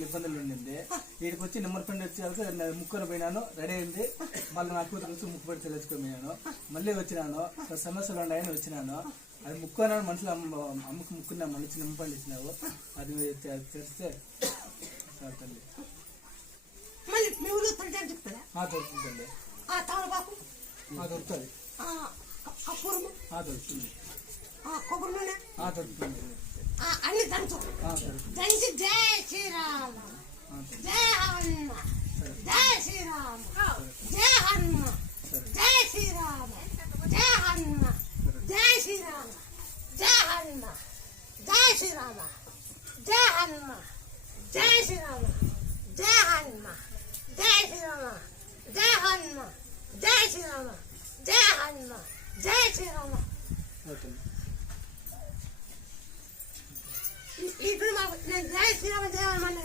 అట్లా ఇబ్బందులు ఉండింది. వీడికి వచ్చి నెంబర్ ఫ్రెండ్ వచ్చి ముక్కుని పోయినాను, రెడీ అయింది. మళ్ళీ నా కూతురు వచ్చి ముక్కు పెట్టి తెలుసుకొని పోయినాను. మళ్ళీ వచ్చినాను, సమస్యలు ఉన్నాయని వచ్చినాను. అది ముక్కు అన్నాడు మనుషులు అమ్మకు ముక్కున్నా మళ్ళీ నిమ్మపండి ఇచ్చినావు. అది తెరిస్తే సార్ తల్లి దొరుకుతుందండి. దొరుకుతుంది దొరుకుతుంది కొబ్బరి నూనె దొరుకుతుంది. అన్ని దంచు దంచి జై శ్రీరామ జై హనుమ జై శ్రీరామ జై హనుమ జై శ్రీరామ జై హనుమ జై శ్రీరామ జై హనుమ జై శ్రీరామ జై హనుమ జై శ్రీరామ జై హనుమ జై శ్రీరామ జై హనుమ జై శ్రీరామ జై హనుమ జై శ్రీరామ. ఇప్పుడు మాకు నేను జై శ్రీరామ జయ హనుమ